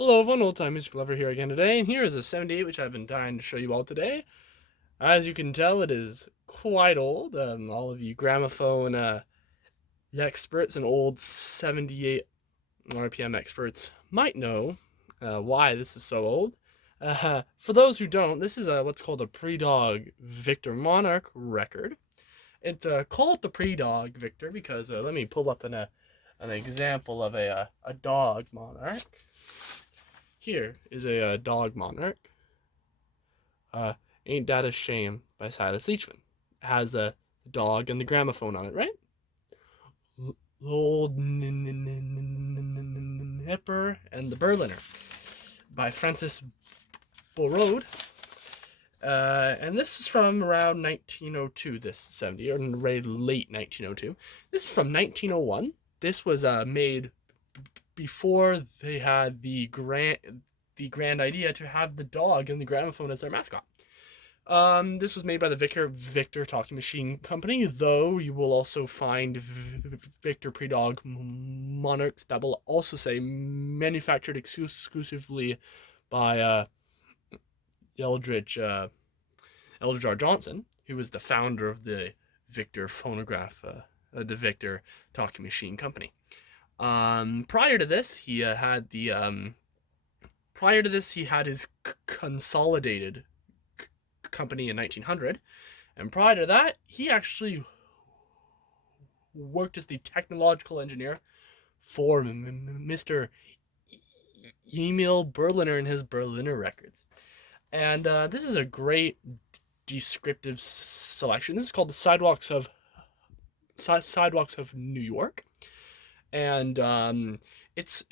Hello everyone, Old Time Music Lover here again today, and here is a 78 which I've been dying to show you all today. As you can tell, it is quite old. All of you gramophone experts and old 78 RPM experts might know why this is so old. For those who don't, this is what's called a pre-dog Victor Monarch record. It's called the pre-dog Victor because let me pull up an example of a dog Monarch. Here is a dog Monarch. Ain't That a Shame by Silas Leachman. It has the dog and the gramophone on it, right? Old Nipper and the Berliner by Francis Borode. And this is from around 1902, this 70, or late 1902. This is from 1901. This was made before they had the grand idea to have the dog and the gramophone as their mascot. This was made by the Victor Talking Machine Company, though you will also find Victor Pre-Dog Monarchs that will also say manufactured exclusively by Eldridge R. Johnson, who was the founder of the Victor phonograph, the Victor Talking Machine Company. Prior to this, he had his consolidated company in 1900, and prior to that, he actually worked as the technological engineer for Mr. Emil Berliner and his Berliner records. And this is a great descriptive selection. This is called the Sidewalks of New York. And it's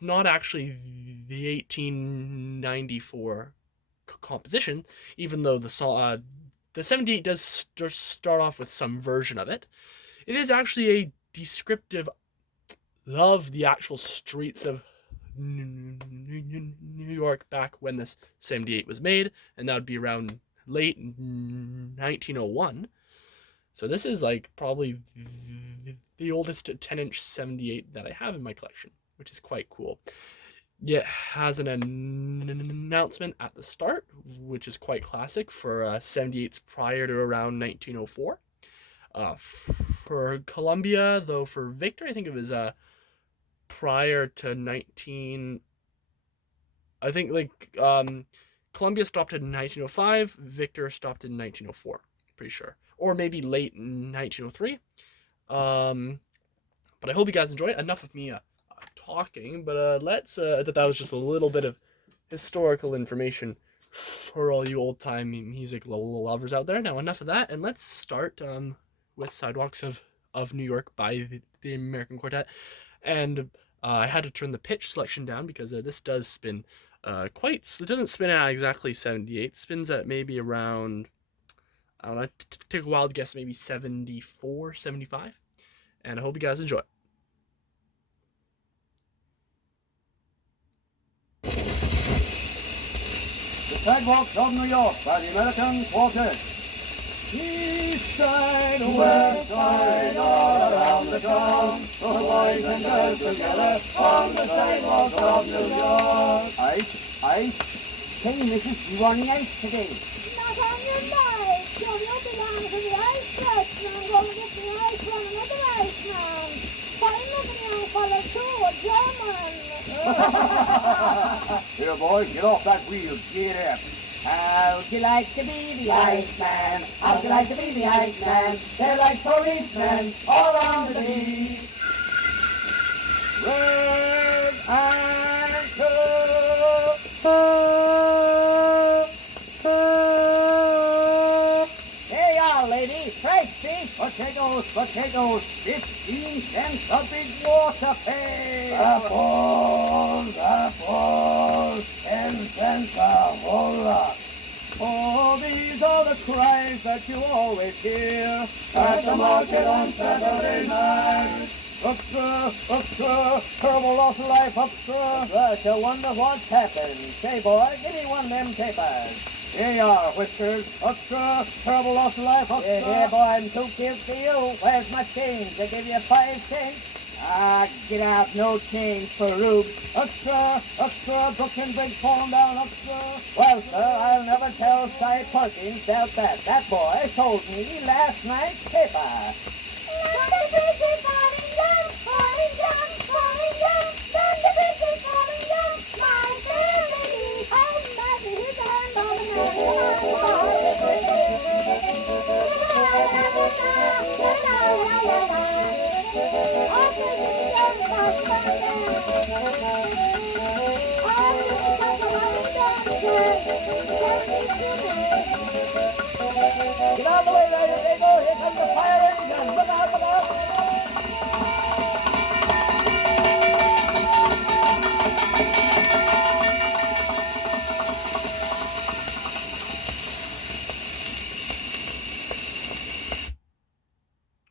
not actually the 1894 composition, even though the 78 does start off with some version of it. It is actually a descriptive of the actual streets of New York back when this 78 was made, and that would be around late 1901. So this is like probably the oldest 10-inch 78 that I have in my collection, which is quite cool. It has an announcement at the start, which is quite classic for 78s prior to around 1904. For Columbia, though, for Victor, I think it was prior to 19. I think Columbia stopped in 1905. Victor stopped in 1904. Pretty sure, or maybe late 1903. But I hope you guys enjoy it. Enough of me talking, but let's that was just a little bit of historical information for all you old time music lovers out there. Now enough of that, and let's start with Sidewalks of New York by the American Quartet. And I had to turn the pitch selection down because this does spin it doesn't spin at exactly 78. It spins at maybe around, I don't know, take a wild guess, maybe 74, 75. And I hope you guys enjoy. The Sidewalks of New York by the American Quartet. East side, west side, all around the town, the boys and girls together on the sidewalks of New York. Ice. Hey, Mrs., you on the ice today? Not on your life. You're not along for the ice sets, and I'm going to get the ice from another ice man. I'm looking out for the two, German. Here, boys, get off that wheel. Get up. How'd you like to be the Iceman? How'd you like to be the Iceman? They're like policemen all around the beach. Red anchor. Here you are, lady. Price, see? Potatoes. 15 cents a big water pail. Apples. 10 cents a whole lot. Oh, these are the cries that you always hear at the market on Saturday night. Upstra, terrible loss of life, upstra. But you wonder what's happened. Say, boy, give me one of them papers. Here you are, Whiskers. Upstra, terrible loss of life, upstra. Yeah, boy, I'm too cute for you. Where's my change? I give you 5 cents. Ah, get out, no change for Rube. Extra, broken bridge falling down, extra. Well, sir, I'll never tell Cy Perkins about that. That boy told me last night's paper. Get out of the way, there they go. Here comes the fire engine. Look out, look out.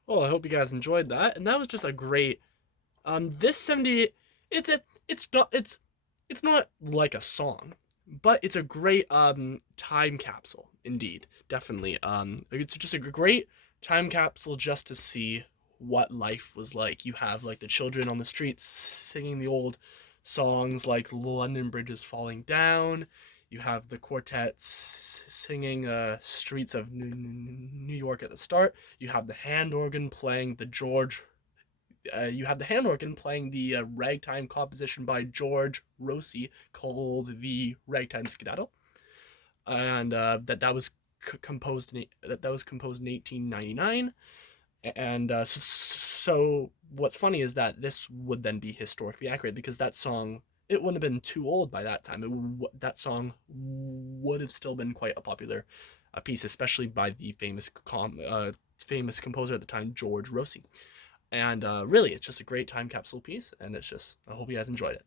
Well, I hope you guys enjoyed that, and that was just a great. This 70, it's a, it's not like a song, but it's a great time capsule indeed, definitely. It's just a great time capsule just to see what life was like. You have like the children on the streets singing the old songs like London Bridge is Falling Down. You have the quartets singing Streets of New York at the start. You have the hand organ playing the ragtime composition by George Rossi called the Ragtime Skedaddle, and that was composed in 1899. And so what's funny is that this would then be historically accurate because that song, it wouldn't have been too old by that time. That song would have still been quite a popular piece, especially by the famous composer at the time, George Rossi. And really, it's just a great time capsule piece, and I hope you guys enjoyed it.